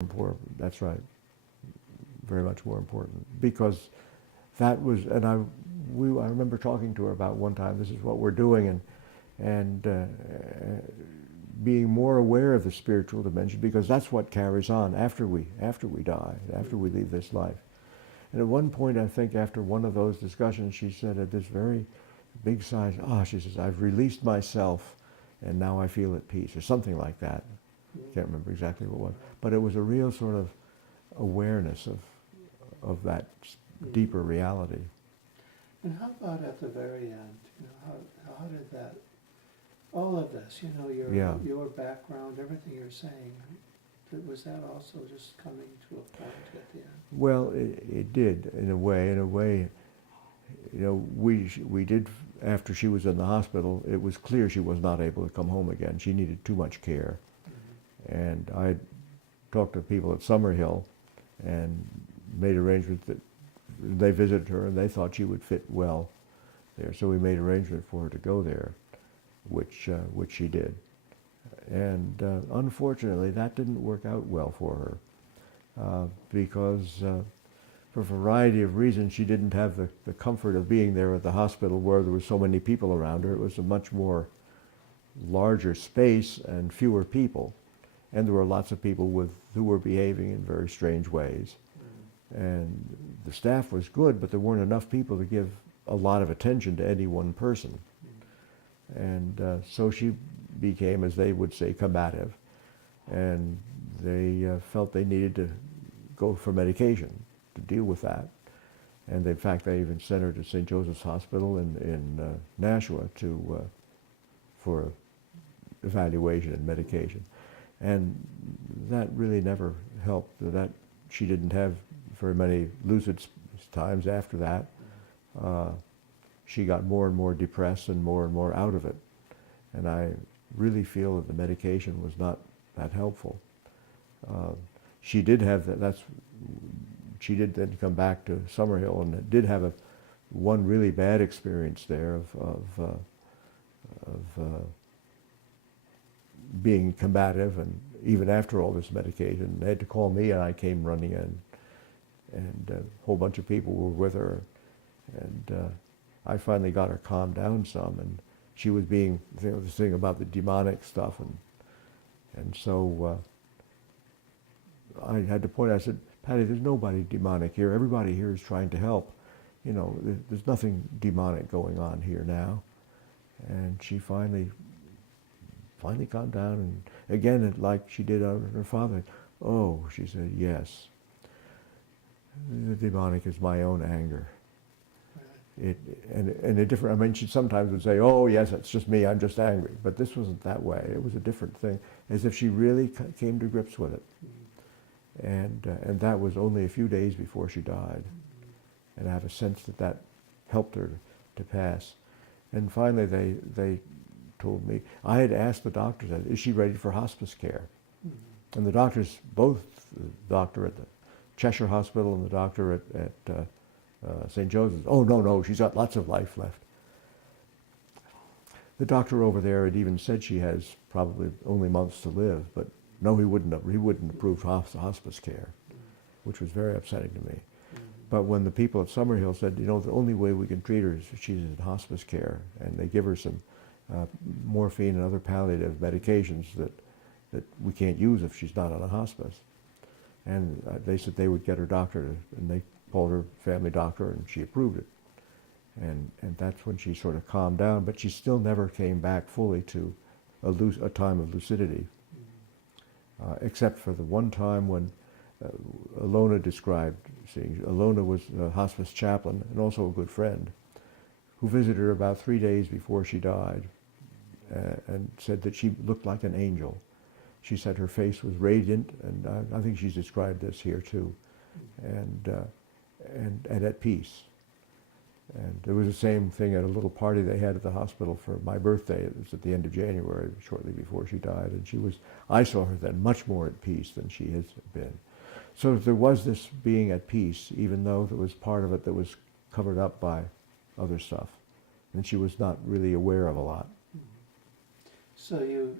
important. That's right. Very much more important. Because that was, and I remember talking to her about one time, this is what we're doing, and being more aware of the spiritual dimension, because that's what carries on after we die, after we leave this life. And at one point, I think after one of those discussions, she said at this very big sigh, she says, I've released myself and now I feel at peace, or something like that. Can't remember exactly what it was. But it was a real sort of awareness of that deeper reality. And how about at the very end? How did that, all of this, your background, everything you're saying, was that also just coming to a point at the end? Well, it did, in a way, we did, after she was in the hospital, it was clear she was not able to come home again. She needed too much care. Mm-hmm. And I talked to people at Summerhill and made arrangements that they visited her and they thought she would fit well there. So we made arrangements for her to go there, which she did. And unfortunately, that didn't work out well for her because for a variety of reasons, she didn't have the comfort of being there at the hospital where there were so many people around her. It was a much more larger space and fewer people. And there were lots of people who were behaving in very strange ways. Mm-hmm. And the staff was good, but there weren't enough people to give a lot of attention to any one person. Mm-hmm. And so she became, as they would say, combative. And they felt they needed to go for medication to deal with that. And in fact, they even sent her to St. Joseph's Hospital in Nashua for evaluation and medication. And that really never helped. That she didn't have very many lucid times after that. She got more and more depressed and more out of it. And I really feel that the medication was not that helpful. She did have she did then come back to Summerhill and did have one really bad experience there of being combative, and even after all this medication, they had to call me, and I came running in, and a whole bunch of people were with her, and I finally got her calmed down some, and she was being, this thing about the demonic stuff, and so I had to point out, I said, Patty, there's nobody demonic here. Everybody here is trying to help. There's nothing demonic going on here now. And she finally calmed down, and again, like she did on her father, she said, yes, the demonic is my own anger. And a different, I mean, she sometimes would say, oh yes, it's just me, I'm just angry. But this wasn't that way. It was a different thing, as if she really came to grips with it. And that was only a few days before she died. And I have a sense that helped her to pass. And finally they told me, I had asked the doctors, is she ready for hospice care? Mm-hmm. And the doctors, both the doctor at the Cheshire Hospital and the doctor at St. Joseph's, oh no, she's got lots of life left. The doctor over there had even said she has probably only months to live, but no, he wouldn't approve hospice care, which was very upsetting to me. Mm-hmm. But when the people at Summerhill said, the only way we can treat her is if she's in hospice care, and they give her some morphine and other palliative medications that we can't use if she's not on a hospice. And they said they would get her doctor, and they called her family doctor, and she approved it. And that's when she sort of calmed down, but she still never came back fully to a time of lucidity. Except for the one time when Alona described seeing. Alona was a hospice chaplain and also a good friend who visited her about 3 days before she died and said that she looked like an angel. She said her face was radiant, and I think she's described this here too, and at peace. And there was the same thing at a little party they had at the hospital for my birthday. It was at the end of January, shortly before she died. And I saw her then much more at peace than she has been. So there was this being at peace, even though there was part of it that was covered up by other stuff. And she was not really aware of a lot. So you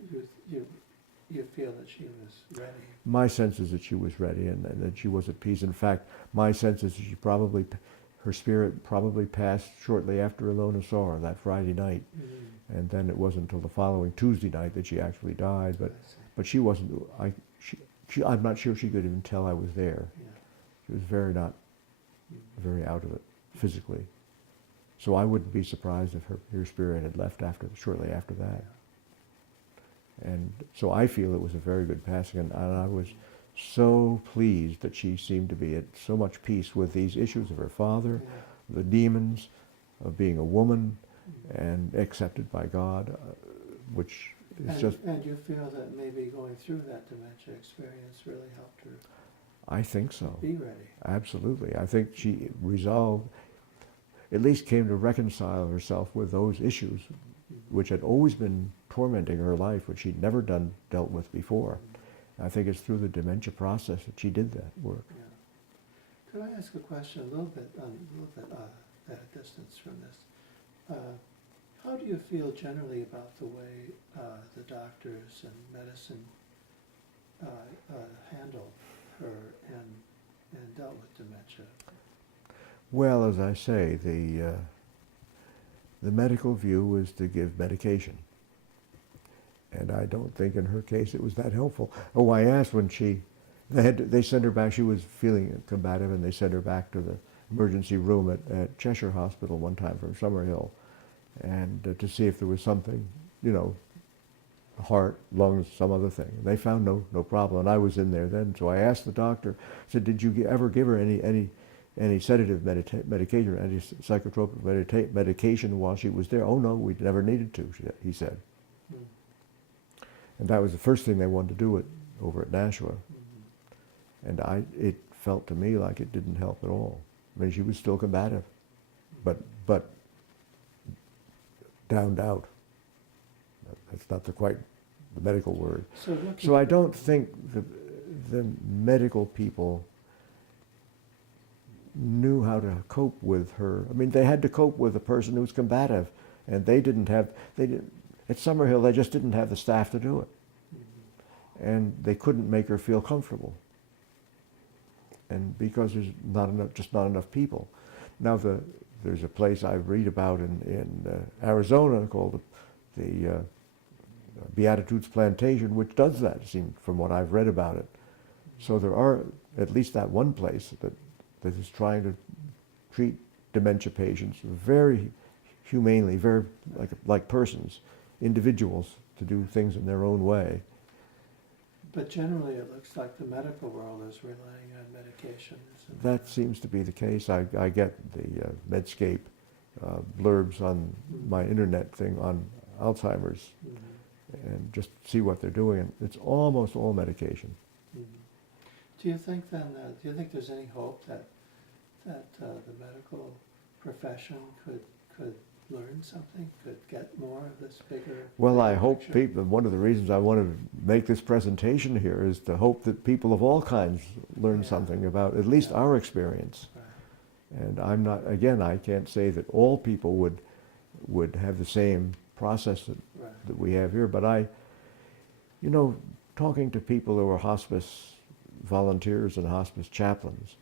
you feel that she was ready? My sense is that she was ready and that she was at peace. In fact, my sense is that her spirit probably passed shortly after Ilona saw her that Friday night. Mm-hmm. And then it wasn't until the following Tuesday night that she actually died. But she wasn't, I'm not sure she could even tell I was there. Yeah. She was very out of it physically. So I wouldn't be surprised if her spirit had left shortly after that. And so I feel it was a very good passing, and I was so pleased that she seemed to be at so much peace with these issues of her father, the demons, of being a woman, and accepted by God, which is just... And you feel that maybe going through that dementia experience really helped her I think so. be ready? Absolutely. I think she resolved, at least came to reconcile herself with those issues, which had always been tormenting her life, which she'd never dealt with before. I think it's through the dementia process that she did that work. Yeah. Could I ask a question a little bit at a distance from this? How do you feel generally about the way the doctors and medicine handled her and dealt with dementia? Well, as I say, the medical view was to give medication. And I don't think in her case it was that helpful. Oh, I asked when they sent her back, she was feeling combative, and they sent her back to the emergency room at Cheshire Hospital one time from Summerhill, and to see if there was something, heart, lungs, some other thing. They found no problem, and I was in there then, so I asked the doctor, I said, did you ever give her any sedative medication, any psychotropic medication while she was there? Oh no, we never needed to, he said. Mm. And that was the first thing they wanted to do over at Nashua. Mm-hmm. And it felt to me like it didn't help at all. I mean, she was still combative, but downed out. That's not quite the medical word. So I don't think the medical people knew how to cope with her. I mean, they had to cope with a person who was combative, and at Summerhill, they just didn't have the staff to do it. Mm-hmm. And they couldn't make her feel comfortable. And because there's just not enough people. Now, there's a place I read about in Arizona called the Beatitudes Plantation, which does that, from what I've read about it. So there are at least that one place that is trying to treat dementia patients very humanely, very like persons, individuals, to do things in their own way. But generally it looks like the medical world is relying on medication. That seems to be the case. I get the Medscape blurbs on my internet thing on Alzheimer's, and just see what they're doing. And it's almost all medication. Do you think then, do you think there's any hope that the medical profession could learn something, could get more of this bigger? Well, I hope picture? people, one of the reasons I wanted to make this presentation here is to hope that people of all kinds learn something about at least our experience. Right. And I'm not, again, I can't say that all people would have the same process that we have here, but talking to people who are hospice volunteers and hospice chaplains,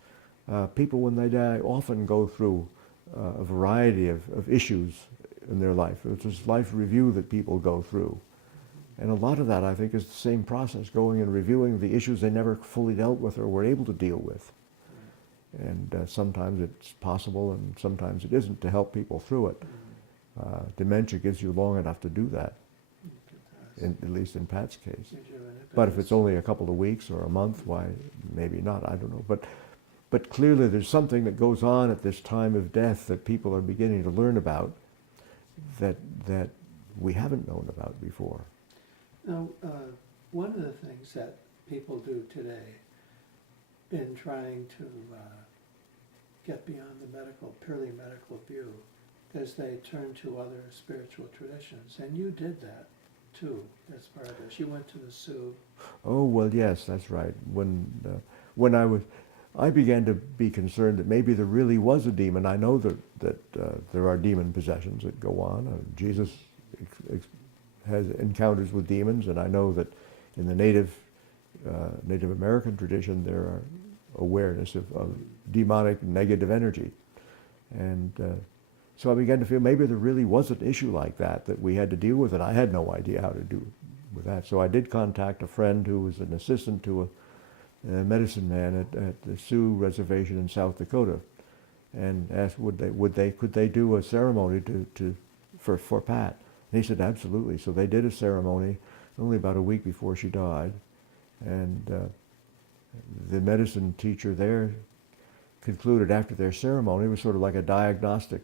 people when they die often go through a variety of issues in their life. It's this life review that people go through. And a lot of that, I think, is the same process, going and reviewing the issues they never fully dealt with or were able to deal with. And sometimes it's possible and sometimes it isn't to help people through it. Dementia gives you long enough to do that, at least in Pat's case. But if it's only a couple of weeks or a month, why, maybe not, I don't know. But clearly there's something that goes on at this time of death that people are beginning to learn about that we haven't known about before. Now, one of the things that people do today in trying to get beyond the purely medical view is they turn to other spiritual traditions. And you did that too, as part of this. You went to the Sioux. Oh, well, yes, that's right. When I began to be concerned that maybe there really was a demon. I know that there are demon possessions that go on. Jesus has encounters with demons, and I know that in the Native American tradition, there are awareness of demonic negative energy. And so I began to feel maybe there really was an issue like that we had to deal with, and I had no idea how to do with that. So I did contact a friend who was an assistant to a medicine man at the Sioux Reservation in South Dakota, and asked could they do a ceremony for Pat. And he said absolutely. So they did a ceremony only about a week before she died, and the medicine teacher there concluded after their ceremony, it was sort of like a diagnostic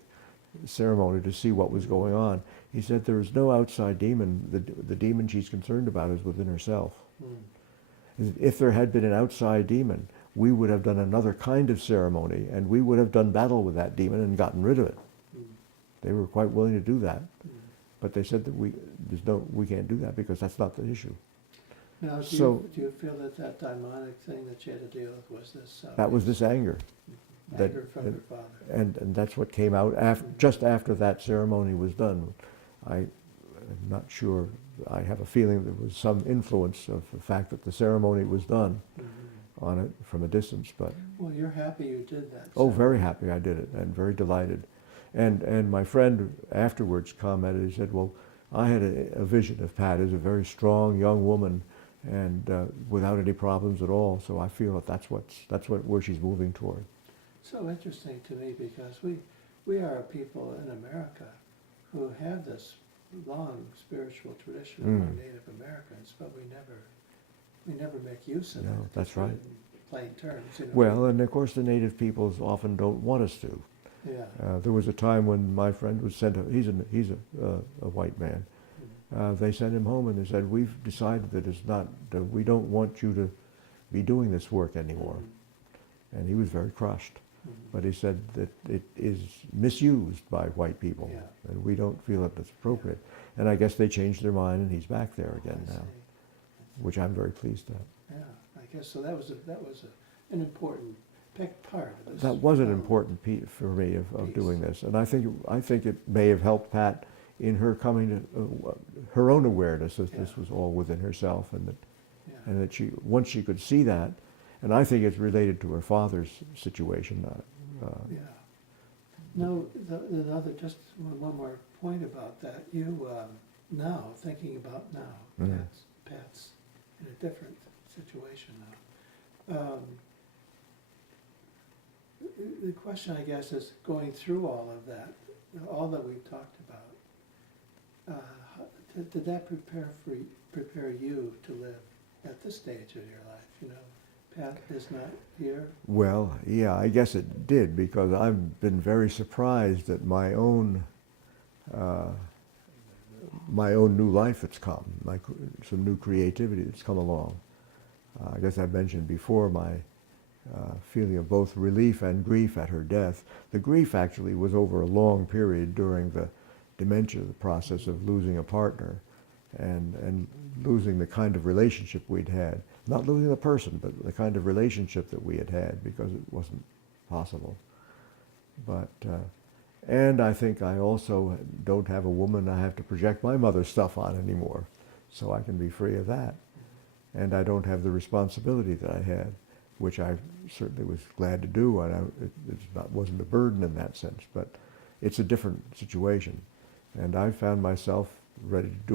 ceremony to see what was going on. He said there is no outside demon. The demon she's concerned about is within herself. If there had been an outside demon, we would have done another kind of ceremony, and we would have done battle with that demon and gotten rid of it. They were quite willing to do that, but they said that we can't do that because that's not the issue. Now, do you feel that demonic thing that you had to deal with was this? That was this anger. Anger from your father. And that's what came out just after that ceremony was done. I'm not sure. I have a feeling there was some influence of the fact that the ceremony was done on it from a distance. But well, you're happy you did that. Oh, very happy I did it, and very delighted. And my friend afterwards commented. He said, "Well, I had a vision of Pat as a very strong young woman, and without any problems at all. So I feel that's where she's moving toward." So interesting to me, because we are a people in America who have this long spiritual tradition of our Native Americans, but we never make use of it. No, that's right. In plain terms. You know. Well, and of course the Native peoples often don't want us to. Yeah. There was a time when my friend was sent. He's a white man. They sent him home and they said, "We've decided that it's not. We don't want you to be doing this work anymore." And he was very crushed. But he said that it is misused by white people, and we don't feel that it's appropriate. And I guess they changed their mind, and he's back there again now, which I'm very pleased at. Yeah, I guess so. That was an important part of this. That was an important piece for me of doing this, and I think it may have helped Pat in her coming to her own awareness that this was all within herself, and that she once she could see that. And I think it's related to her father's situation. Yeah. No, the other, just one more point about that. You, now, thinking about now, Pat's in a different situation now. The question, I guess, is going through all of that, all that we've talked about, did that prepare you to live at this stage of your life, you know? Pat is not here? Well, yeah, I guess it did, because I've been very surprised at my own new life that's come, some new creativity that's come along. I guess I mentioned before my feeling of both relief and grief at her death. The grief actually was over a long period during the dementia, the process of losing a partner and losing the kind of relationship we'd had. Not losing the person, but the kind of relationship that we had had, because it wasn't possible. But, and I think I also don't have a woman I have to project my mother's stuff on anymore, so I can be free of that. And I don't have the responsibility that I had, which I certainly was glad to do, and wasn't a burden in that sense, but it's a different situation. And I found myself ready to do